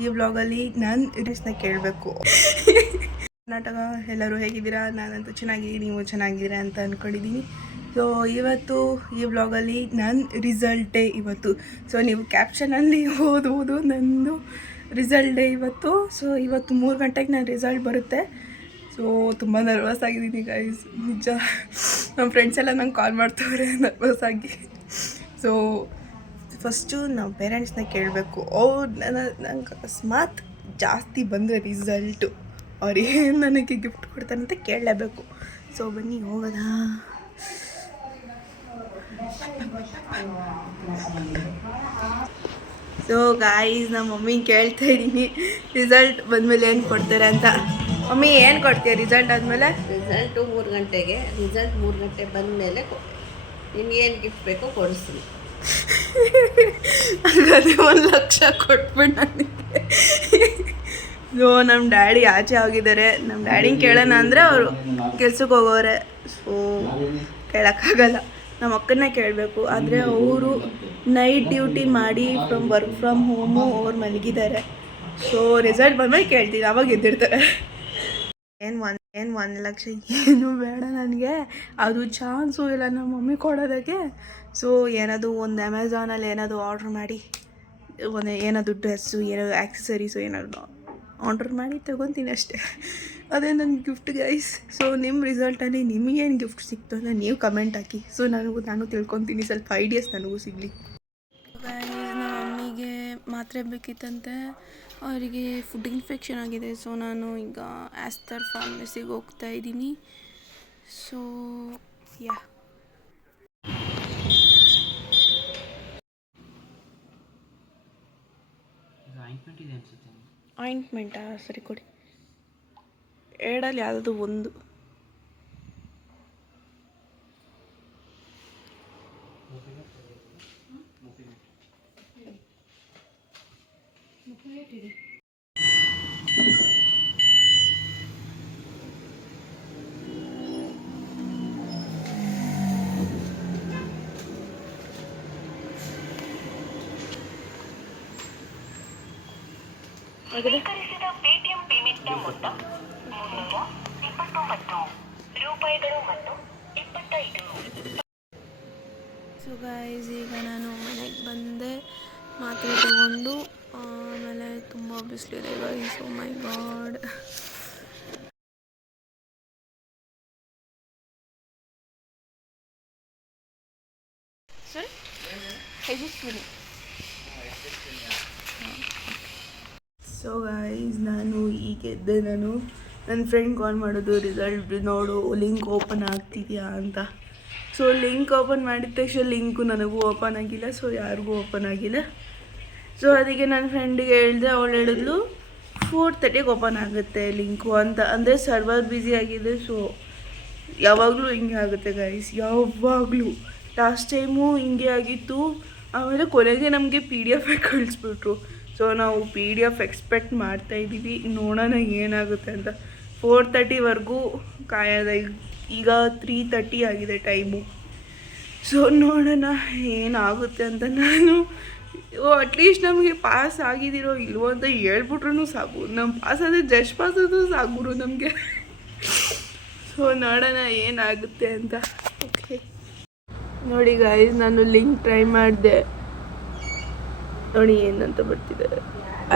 ಈ ವ್ಲಾಗಲ್ಲಿ ನಾನು ರೀಲ್ಸ್ನ ಕೇಳಬೇಕು. ಕರ್ನಾಟಕ ಎಲ್ಲರೂ ಹೇಗಿದ್ದೀರಾ? ನಾನಂತೂ ಚೆನ್ನಾಗಿದ್ದೀನಿ, ನೀವು ಚೆನ್ನಾಗಿದ್ದೀರಾ ಅಂತ ಅಂದ್ಕೊಂಡಿದ್ದೀನಿ. ಸೊ ಇವತ್ತು ಈ ವ್ಲಾಗಲ್ಲಿ ನನ್ನ ರಿಸಲ್ಟ್ ಡೇ ಇವತ್ತು. ಸೊ ನೀವು ಕ್ಯಾಪ್ಷನಲ್ಲಿ ಓದುವುದು ನಂದು ರಿಸಲ್ಟ್ ಡೇ ಇವತ್ತು. ಸೊ ಇವತ್ತು 3 ಗಂಟೆಗೆ ನನ್ನ ರಿಸಲ್ಟ್ ಬರುತ್ತೆ. ಸೊ ತುಂಬ ನರ್ವಸ್ ಆಗಿದ್ದೀನಿ ಗೈಸ್, ನಿಜ. ನಮ್ಮ ಫ್ರೆಂಡ್ಸ್ ಎಲ್ಲ ನಂಗೆ ಕಾಲ್ ಮಾಡ್ತವ್ರೆ ನರ್ವಸ್ ಆಗಿ. ಸೊ ಫಸ್ಟು ನಾವು ಪೇರೆಂಟ್ಸ್ನ ಕೇಳಬೇಕು. ನಂಗೆ ಅಕಸ್ಮಾತ್ ಜಾಸ್ತಿ ಬಂದರೆ ರಿಸಲ್ಟು ಅವ್ರು ಏನು ನನಗೆ ಗಿಫ್ಟ್ ಕೊಡ್ತಾರಂತ ಕೇಳಲೇಬೇಕು. ಸೊ ಬನ್ನಿ ಹೋಗೋಣ. ಸೊ ಗಾಯ್ಸ್, ನಮ್ಮ ಮಮ್ಮಿಗೆ ಕೇಳ್ತಾ ಇದ್ದೀನಿ ರಿಸಲ್ಟ್ ಬಂದಮೇಲೆ ಏನು ಕೊಡ್ತಾರೆ ಅಂತ. ಮಮ್ಮಿ ಏನು ಕೊಡ್ತೀಯ ರಿಸಲ್ಟ್ ಆದಮೇಲೆ? ರಿಸಲ್ಟು 3 ಗಂಟೆಗೆ. ರಿಸಲ್ಟ್ 3 ಗಂಟೆ ಬಂದಮೇಲೆ ನಿಮ್ಗೇನು ಗಿಫ್ಟ್ ಬೇಕೋ ಕೊಡಿಸ್ತೀನಿ. ಹಾಗಾದರೆ 1 ಲಕ್ಷ ಕೊಟ್ಬಿಟ್ಟು ನನಗೆ. ಸೊ ನಮ್ಮ ಡ್ಯಾಡಿ ಆಚೆ ಹೋಗಿದ್ದಾರೆ. ನಮ್ಮ ಡ್ಯಾಡಿನ ಕೇಳೋಣ ಅಂದರೆ ಅವರು ಕೆಲ್ಸಕ್ಕೆ ಹೋಗೋರೆ. ಸೊ ಕೇಳೋಕ್ಕಾಗಲ್ಲ, ನಮ್ಮ ಅಕ್ಕನ್ನೇ ಕೇಳಬೇಕು. ಆದರೆ ಅವರು ನೈಟ್ ಡ್ಯೂಟಿ ಮಾಡಿ ವರ್ಕ್ ಫ್ರಮ್ ಹೋಮು ಅವ್ರು ಮಲಗಿದ್ದಾರೆ. ಸೊ ರಿಸಲ್ಟ್ ಬಂದಮೇಲೆ ಕೇಳ್ತೀನಿ, ಅವಾಗ ಎದ್ದಿರ್ತಾರೆ. ಏನು 1 ಲಕ್ಷ ಏನು ಬೇಡ ನನಗೆ, ಅದು ಚಾನ್ಸು ಇಲ್ಲ ನಮ್ಮ ಮಮ್ಮಿ ಕೊಡೋದಕ್ಕೆ. ಸೊ ಏನಾದರೂ ಒಂದು ಅಮೆಝಾನಲ್ಲಿ ಏನಾದರೂ ಆರ್ಡ್ರ್ ಮಾಡಿ ಏನಾದರೂ ಡ್ರೆಸ್ಸು, ಏನಾದರೂ ಆ್ಯಕ್ಸಸರೀಸು ಏನಾದರೂ ಆರ್ಡ್ರ್ ಮಾಡಿ ತೊಗೊತೀನಿ ಅಷ್ಟೇ. ಅದೇ ನನ್ನ ಗಿಫ್ಟ್ ಗೈಸ್. ಸೊ ನಿಮ್ಮ ರಿಸಲ್ಟಲ್ಲಿ ನಿಮಗೇನು ಗಿಫ್ಟ್ ಸಿಕ್ತು ಅಂತ ನೀವು ಕಮೆಂಟ್ ಹಾಕಿ. ಸೊ ನಾನು ತಿಳ್ಕೊತೀನಿ, ಸ್ವಲ್ಪ ಐಡಿಯಾಸ್ ನನಗೂ ಸಿಗಲಿ. ಗೈಸ್, ನಮ್ಮ ಮಮ್ಮಿಗೆ ಮಾತ್ರೆ ಬೇಕಿತ್ತಂತೆ, ಅವರಿಗೆ ಫುಡ್ ಇನ್ಫೆಕ್ಷನ್ ಆಗಿದೆ. ಸೊ ನಾನು ಈಗ ಆಸ್ತರ್ ಫಾರ್ಮಸಿಗೆ ಹೋಗ್ತಾ ಇದ್ದೀನಿ. ಸೊ ಯಾ, ಆಯಿಂಟ್ಮೆಂಟಾ? ಸರಿ ಕೊಡಿ, ಎರಡಲ್ಲಿ ಯಾವುದಾದ್ರು ಒಂದು. ಸ್ವೀಕರಿಸಿದ ಪೇಟಿಎಂ ಪೇಮೆಂಟ್ನ ಮೊತ್ತ 329 ರೂಪಾಯಿಗಳು ಮತ್ತು 25. ಸೊ ಗೈಸ್, ಈಗ ನಾನು ಮನೆಗೆ ಬಂದೆ, ಮಾತ್ರೆ ತಗೊಂಡು. ಆಮೇಲೆ ತುಂಬ ಬಿಸಿಲಿದೆ ಗೈಸ್. ಓ ಮೈ ಗಾಡ್. ಸರ್ ಸೊ ಗೈಸ್, ನಾನು ಈಗ ಎದ್ದೆ. ನನ್ನ ಫ್ರೆಂಡ್ ಕಾಲ್ ಮಾಡೋದು, ರಿಸಲ್ಟ್ ನೋಡು, ಲಿಂಕ್ ಓಪನ್ ಆಗ್ತಿದೆಯಾ ಅಂತ. ಸೊ ಲಿಂಕ್ ಓಪನ್ ಮಾಡಿದ ತಕ್ಷಣ ಲಿಂಕು ನನಗೂ ಓಪನ್ ಆಗಿಲ್ಲ. ಸೊ ಯಾರಿಗೂ ಓಪನ್ ಆಗಿಲ್ಲ. ಸೊ ಅದಕ್ಕೆ ನನ್ನ ಫ್ರೆಂಡಿಗೆ ಹೇಳಿದೆ. ಅವಳು ಹೇಳಿದ್ಲು 4:30ಗೆ ಓಪನ್ ಆಗುತ್ತೆ ಲಿಂಕು ಅಂತ. ಅಂದರೆ ಸರ್ವರ್ ಬ್ಯುಸಿ ಆಗಿದೆ. ಸೊ ಯಾವಾಗಲೂ ಹಿಂಗೆ ಆಗುತ್ತೆ ಗೈಸ್, ಯಾವಾಗಲೂ. ಲಾಸ್ಟ್ ಟೈಮು ಹಿಂಗೆ ಆಗಿತ್ತು. ಆಮೇಲೆ ಕೊನೆಗೆ ನಮಗೆ PDF ಕಳಿಸ್ಬಿಟ್ರು. ಸೊ ನಾವು PDF ಎಕ್ಸ್ಪೆಕ್ಟ್ ಮಾಡ್ತಾಯಿದ್ದೀವಿ, ನೋಡೋಣ ಏನಾಗುತ್ತೆ ಅಂತ. 4:30ವರೆಗೂ ಕಾಯೋದ. ಈಗ 3:30 ಆಗಿದೆ ಟೈಮು. ಸೊ ನೋಡೋಣ ಏನಾಗುತ್ತೆ ಅಂತ. ನಾನು ಅಟ್ಲೀಸ್ಟ್ ನಮಗೆ ಪಾಸ್ ಆಗಿದ್ದೀರೋ ಇಲ್ವೋ ಅಂತ ಹೇಳ್ಬಿಟ್ರೂ ಸಾಕು. ನಮ್ಮ ಪಾಸ್ ಆದರೆ ಜಸ್ಟ್ ಪಾಸ್ ಆದರೂ ಸಾಕು ನಮಗೆ. ಸೊ ನೋಡೋಣ ಏನಾಗುತ್ತೆ ಅಂತ. ಓಕೆ ನೋಡಿ ಗೈಸ್, ನಾನು ಲಿಂಕ್ ಟ್ರೈ ಮಾಡಿದೆ. ನೋಡಿ ಏನಂತ ಬರ್ತಿದೆ,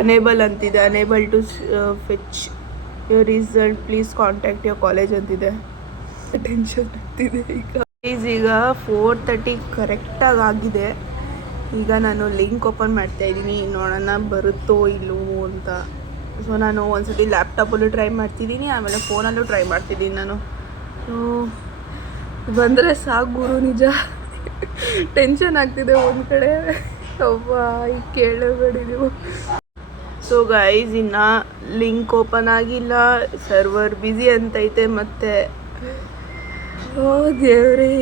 ಅನೇಬಲ್ ಅಂತಿದೆ. Unable to fetch your result, please contact your college ಅಂತಿದೆ. ಟೆನ್ಷನ್ ಆಗ್ತಿದೆ ಈಗ 4:30 ಕರೆಕ್ಟಾಗಿ ಆಗಿದೆ. ಈಗ ನಾನು ಲಿಂಕ್ ಓಪನ್ ಮಾಡ್ತಾಯಿದ್ದೀನಿ, ನೋಡೋಣ ಬರುತ್ತೋ ಇಲ್ಲವೋ ಅಂತ. ಸೊ ನಾನು ಒಂದ್ಸತಿ ಲ್ಯಾಪ್ಟಾಪಲ್ಲೂ ಟ್ರೈ ಮಾಡ್ತಿದ್ದೀನಿ, ಆಮೇಲೆ ಫೋನಲ್ಲೂ ಟ್ರೈ ಮಾಡ್ತಿದ್ದೀನಿ ನಾನು. ಸೊ ಬಂದರೆ ಸಾಕು ಗುರು, ನಿಜ ಟೆನ್ಷನ್ ಆಗ್ತಿದೆ ಒಂದು ಕಡೆ. ಅವ್ವ ಈಗ ಕೇಳಬೇಡಿ ನೀವು. ಸೊ ಗೈಸ್, ಇನ್ನು ಲಿಂಕ್ ಓಪನ್ ಆಗಿಲ್ಲ, ಸರ್ವರ್ ಬ್ಯುಸಿ ಅಂತೈತೆ. ಮತ್ತು ಓ ದೇವ್ರಿ,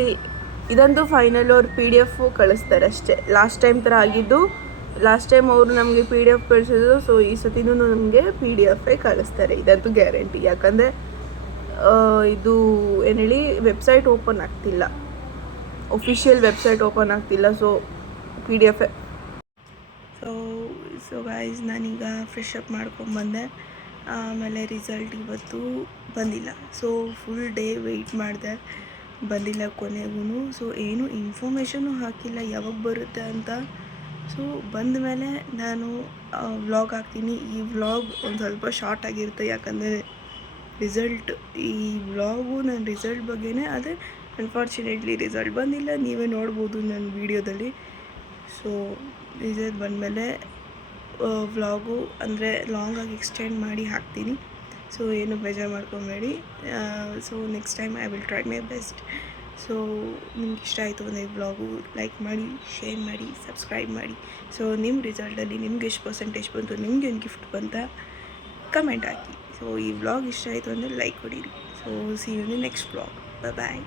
ಇದಂತೂ ಫೈನಲ್. ಅವ್ರು PDF ಕಳಿಸ್ತಾರೆ ಅಷ್ಟೇ. ಲಾಸ್ಟ್ ಟೈಮ್ ಥರ ಆಗಿದ್ದು. ಲಾಸ್ಟ್ ಟೈಮ್ ಅವರು ನಮಗೆ PDF ಕಳಿಸಿದ್ರು. ಸೊ ಈ ಸತಿನೂ ನಮಗೆ PDF ಕಳಿಸ್ತಾರೆ, ಇದಂತೂ ಗ್ಯಾರಂಟಿ. ಯಾಕಂದರೆ ಇದು ಏನು ಹೇಳಿ, ವೆಬ್ಸೈಟ್ ಓಪನ್ ಆಗ್ತಿಲ್ಲ, ಒಫಿಷಿಯಲ್ ವೆಬ್ಸೈಟ್ ಓಪನ್ ಆಗ್ತಿಲ್ಲ. So PDF. So so guys ನಾನೀಗ ಫ್ರೆಶ್ ಅಪ್ ಮಾಡ್ಕೊಂಬಂದೆ. ಆಮೇಲೆ ರಿಸಲ್ಟ್ ಇವತ್ತು ಬಂದಿಲ್ಲ. ಸೊ ಫುಲ್ ಡೇ ವೆಯ್ಟ್ ಮಾಡಿದೆ, ಬಂದಿಲ್ಲ ಕೊನೆಗೂ. ಸೊ ಏನು ಇನ್ಫಾರ್ಮೇಷನ್ನು ಹಾಕಿಲ್ಲ ಯಾವಾಗ ಬರುತ್ತೆ ಅಂತ. ಸೊ ಬಂದ ಮೇಲೆ ನಾನು ವ್ಲಾಗ್ ಹಾಕ್ತೀನಿ. ಈ ವ್ಲಾಗ್ ಒಂದು ಸ್ವಲ್ಪ ಶಾರ್ಟ್ ಆಗಿರುತ್ತೆ, ಯಾಕಂದರೆ ಈ ವ್ಲಾಗು ನನ್ನ ರಿಸಲ್ಟ್ ಬಗ್ಗೆನೇ. ಅದೇ ಅನ್ಫಾರ್ಚುನೇಟ್ಲಿ ರಿಸಲ್ಟ್ ಬಂದಿಲ್ಲ, ನೀವೇ ನೋಡ್ಬೋದು ನನ್ನ ವೀಡಿಯೋದಲ್ಲಿ. ಸೊ ರಿಸಲ್ಟ್ ಬಂದಮೇಲೆ ವ್ಲಾಗು ಅಂದರೆ ಲಾಂಗಾಗಿ ಎಕ್ಸ್ಟೆಂಡ್ ಮಾಡಿ ಹಾಕ್ತೀನಿ. ಸೊ ಏನು ಬೇಜಾರು ಮಾಡ್ಕೊಬೇಡಿ. So next time I will try my best. So ನಿಮ್ಗೆ ಇಷ್ಟ ಆಯಿತು ಅಂದರೆ ಈ ವ್ಲಾಗು ಲೈಕ್ ಮಾಡಿ, ಶೇರ್ ಮಾಡಿ, ಸಬ್ಸ್ಕ್ರೈಬ್ ಮಾಡಿ. ಸೊ ನಿಮ್ಮ ರಿಸಲ್ಟಲ್ಲಿ ನಿಮ್ಗೆ ಎಷ್ಟು ಪರ್ಸೆಂಟೇಜ್ ಬಂತು, ನಿಮ್ಗೆ ಏನು ಗಿಫ್ಟ್ ಬಂತ ಕಮೆಂಟ್ ಹಾಕಿ. ಸೊ ಈ ವ್ಲಾಗ್ ಇಷ್ಟ ಆಯಿತು ಅಂದರೆ ಲೈಕ್ ಕೊಡಿರಿ. So see you in the next vlog. Bye.